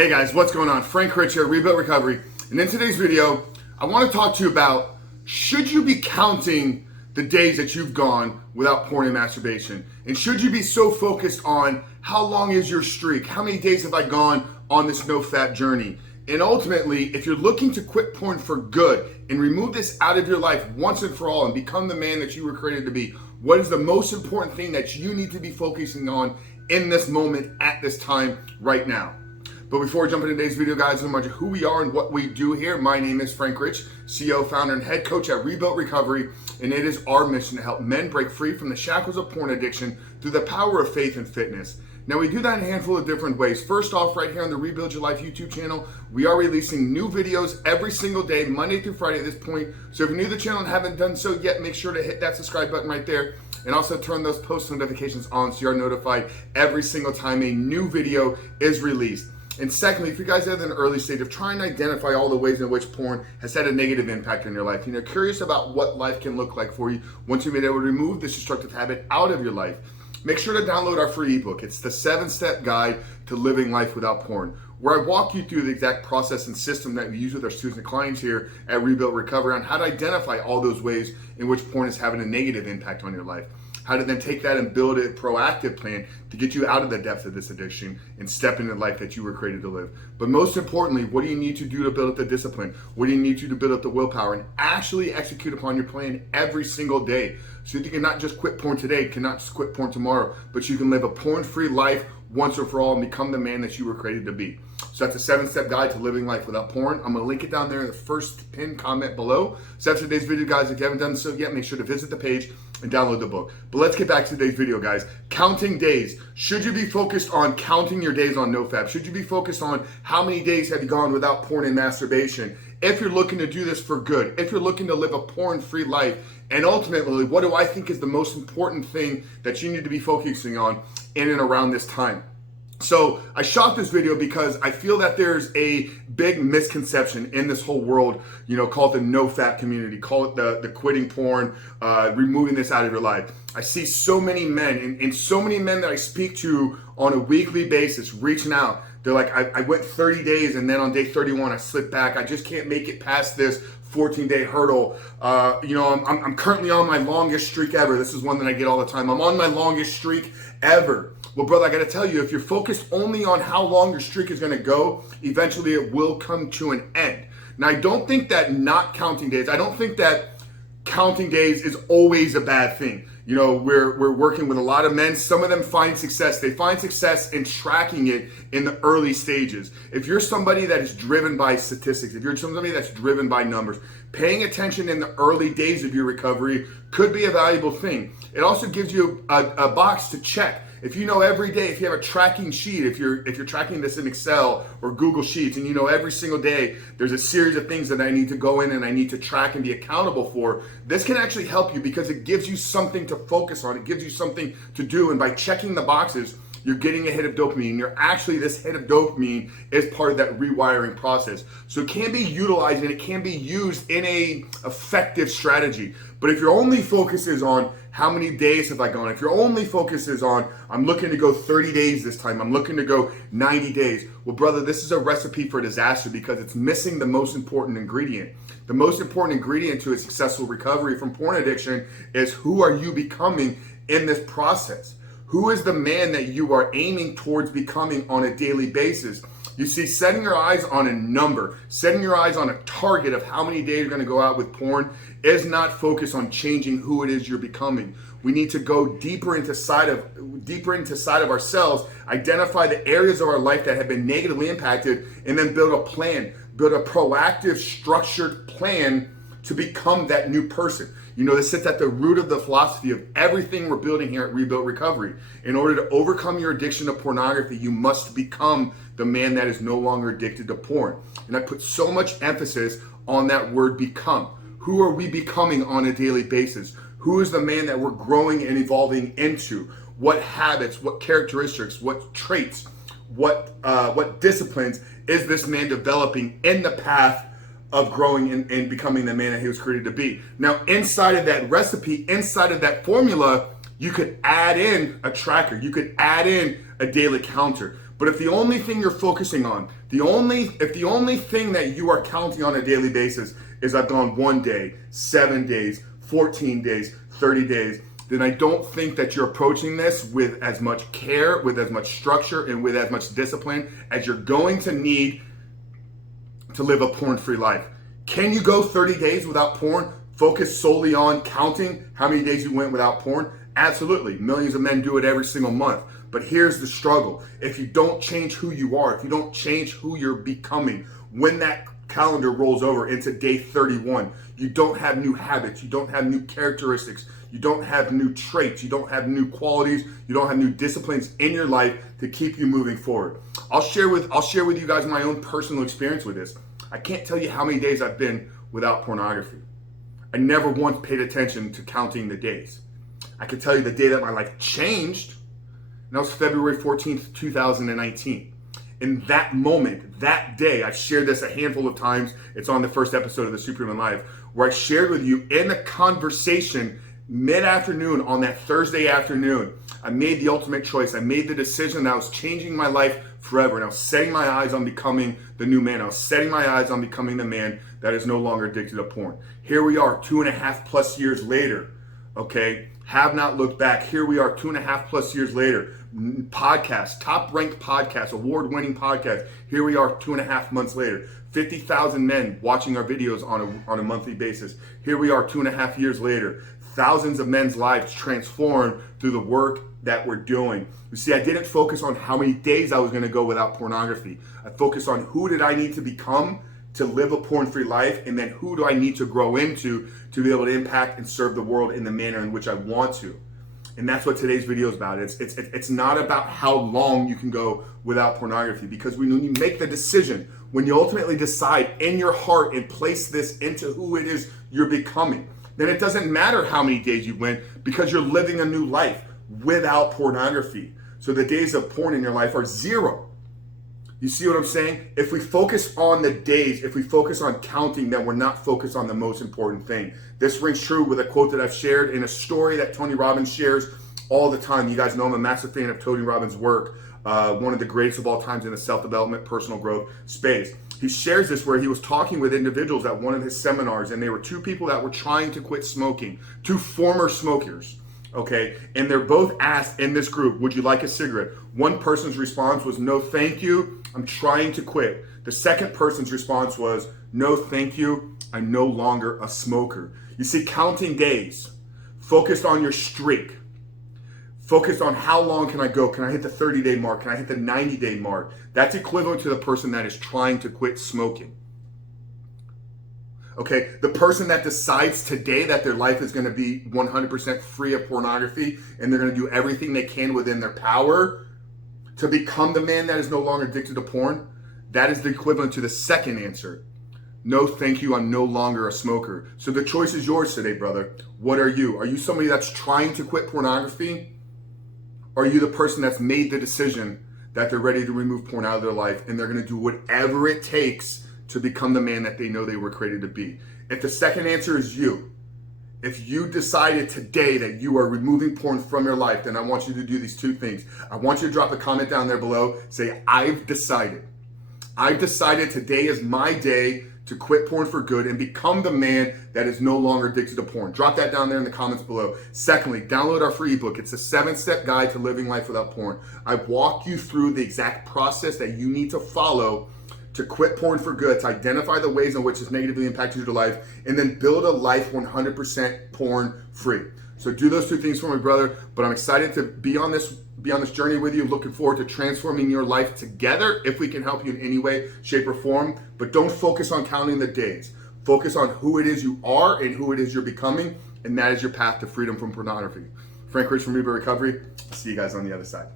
Hey guys, what's going on? Frank Rich here, Rebuilt Recovery. And in today's video, I want to talk to you about, should you be counting the days that you've gone without porn and masturbation? And should you be so focused on how long is your streak? How many days have I gone on this NoFap journey? And ultimately, if you're looking to quit porn for good and remove this out of your life once and for all and become the man that you were created to be, what is the most important thing that you need to be focusing on in this moment at this time right now? But before we jump into today's video, guys, remind you who we are and what we do here. My name is Frank Rich, CEO, founder, and head coach at Rebuilt Recovery, and it is our mission to help men break free from the shackles of porn addiction through the power of faith and fitness. Now, we do that in a handful of different ways. First off, right here on the Rebuild Your Life YouTube channel, we are releasing new videos every single day, Monday through Friday at this point. So if you're new to the channel and haven't done so yet, make sure to hit that subscribe button right there. And also turn those post notifications on so you are notified every single time a new video is released. And secondly, if you guys are in an early stage of trying to identify all the ways in which porn has had a negative impact on your life, and you're curious about what life can look like for you once you've been able to remove this destructive habit out of your life, make sure to download our free ebook. It's the 7-step guide to living life without porn, where I walk you through the exact process and system that we use with our students and clients here at Rebuilt Recovery on how to identify all those ways in which porn is having a negative impact on your life. How to then take that and build a proactive plan to get you out of the depths of this addiction and step into the life that you were created to live. But most importantly, what do you need to do to build up the discipline? What do you need to build up the willpower and actually execute upon your plan every single day? So that you can not just quit porn today, cannot just quit porn tomorrow, but you can live a porn-free life once and for all and become the man that you were created to be. So that's a 7-step guide to living life without porn. I'm gonna link it down there in the first pinned comment below. So that's today's video, guys. If you haven't done so yet, make sure to visit the page and download the book. But let's get back to today's video, guys. Counting days. Should you be focused on counting your days on NoFap? Should you be focused on how many days have you gone without porn and masturbation? If you're looking to do this for good, if you're looking to live a porn-free life, and ultimately, what do I think is the most important thing that you need to be focusing on in and around this time? So I shot this video because I feel that there's a big misconception in this whole world, call it the NoFap community, call it the quitting porn, removing this out of your life. I see so many men and so many men that I speak to on a weekly basis reaching out. They're like, I went 30 days and then on day 31 I slipped back. I just can't make it past this 14-day hurdle. I'm currently on my longest streak ever. This is one that I get all the time. I'm on my longest streak ever. Well, brother, I got to tell you, if you're focused only on how long your streak is going to go, eventually it will come to an end. Now, I don't think that not counting days, I don't think that counting days is always a bad thing. We're working with a lot of men. Some of them find success. They find success in tracking it in the early stages. If you're somebody that is driven by statistics, if you're somebody that's driven by numbers, paying attention in the early days of your recovery could be a valuable thing. It also gives you a box to check. If you know every day, if you have a tracking sheet, if you're tracking this in Excel or Google Sheets, and every single day there's a series of things that I need to go in and I need to track and be accountable for, this can actually help you because it gives you something to focus on. It gives you something to do, and by checking the boxes, you're getting a hit of dopamine. This hit of dopamine is part of that rewiring process. So it can be utilized and it can be used in a effective strategy. But if your only focus is on how many days have I gone, if your only focus is on, I'm looking to go 30 days this time, I'm looking to go 90 days, well, brother, this is a recipe for disaster because it's missing the most important ingredient. The most important ingredient to a successful recovery from porn addiction is, who are you becoming in this process? Who is the man that you are aiming towards becoming on a daily basis? You see, setting your eyes on a number, setting your eyes on a target of how many days you're going to go out with porn is not focused on changing who it is you're becoming. We need to go deeper into side of ourselves, identify the areas of our life that have been negatively impacted, and then build a plan, build a proactive, structured plan to become that new person. This sits at the root of the philosophy of everything we're building here at Rebuilt Recovery. In order to overcome your addiction to pornography, you must become the man that is no longer addicted to porn. And I put so much emphasis on that word become. Who are we becoming on a daily basis? Who is the man that we're growing and evolving into? What habits, what characteristics, what traits, what disciplines is this man developing in the path of growing and becoming the man that he was created to be? Now, inside of that recipe, inside of that formula, you could add in a tracker. You could add in a daily counter. But if the only thing you're focusing on, if the only thing that you are counting on a daily basis is I've gone 1 day, 7 days, 14 days, 30 days, then I don't think that you're approaching this with as much care, with as much structure, and with as much discipline as you're going to need to live a porn-free life. Can you go 30 days without porn? Focus solely on counting how many days you went without porn? Absolutely. Millions of men do it every single month. But here's the struggle. If you don't change who you are, if you don't change who you're becoming, when that calendar rolls over into day 31, you don't have new habits, you don't have new characteristics, you don't have new traits, you don't have new qualities, you don't have new disciplines in your life to keep you moving forward. I'll share with you guys my own personal experience with this. I can't tell you how many days I've been without pornography. I never once paid attention to counting the days. I can tell you the day that my life changed, and that was February 14th, 2019. In that moment, that day, I've shared this a handful of times. It's on the first episode of the Superhuman Life, where I shared with you in a conversation mid-afternoon on that Thursday afternoon. I made the ultimate choice. I made the decision that I was changing my life forever. And I was setting my eyes on becoming the new man. I was setting my eyes on becoming the man that is no longer addicted to porn. Here we are 2.5+ years later. Okay, have not looked back. Here we are 2.5+ years later. Podcast, top ranked podcast, award-winning podcast. Here we are 2.5 months later. 50,000 men watching our videos on a monthly basis. Here we are 2.5 years later. Thousands of men's lives transformed through the work that we're doing. You see, I didn't focus on how many days I was going to go without pornography. I focused on who did I need to become to live a porn-free life, and then who do I need to grow into to be able to impact and serve the world in the manner in which I want to. And that's what today's video is about. It's not about how long you can go without pornography, because when you make the decision, when you ultimately decide in your heart and place this into who it is you're becoming, then it doesn't matter how many days you went, because you're living a new life without pornography. So the days of porn in your life are zero. You see what I'm saying? If we focus on the days, if we focus on counting, then we're not focused on the most important thing. This rings true with a quote that I've shared in a story that Tony Robbins shares all the time. You guys know I'm a massive fan of Tony Robbins' work, one of the greatest of all times in the self-development, personal growth space. He shares this where he was talking with individuals at one of his seminars, and they were two people that were trying to quit smoking, two former smokers. Okay, and they're both asked in this group, would you like a cigarette? One person's response was, no thank you, I'm trying to quit. The second person's response was, no thank you, I'm no longer a smoker. You see, counting days, focused on your streak, focused on how long can I go? Can I hit the 30-day mark? Can I hit the 90-day mark? That's equivalent to the person that is trying to quit smoking. Okay, the person that decides today that their life is going to be 100% free of pornography, and they're going to do everything they can within their power to become the man that is no longer addicted to porn, that is the equivalent to the second answer. No, thank you, I'm no longer a smoker. So the choice is yours today, brother. What are you? Are you somebody that's trying to quit pornography? Or are you the person that's made the decision that they're ready to remove porn out of their life, and they're going to do whatever it takes to become the man that they know they were created to be? If the second answer is you, if you decided today that you are removing porn from your life, then I want you to do these two things. I want you to drop a comment down there below. Say, I've decided. I've decided today is my day to quit porn for good and become the man that is no longer addicted to porn. Drop that down there in the comments below. Secondly, download our free ebook. It's a 7-step guide to living life without porn. I walk you through the exact process that you need to follow to quit porn for good, to identify the ways in which it's negatively impacted your life, and then build a life 100% porn free. So do those two things for me, brother. But I'm excited to be on this journey with you. Looking forward to transforming your life together if we can help you in any way, shape, or form. But don't focus on counting the days. Focus on who it is you are and who it is you're becoming, and that is your path to freedom from pornography. Frank Rich from Reboot Recovery. See you guys on the other side.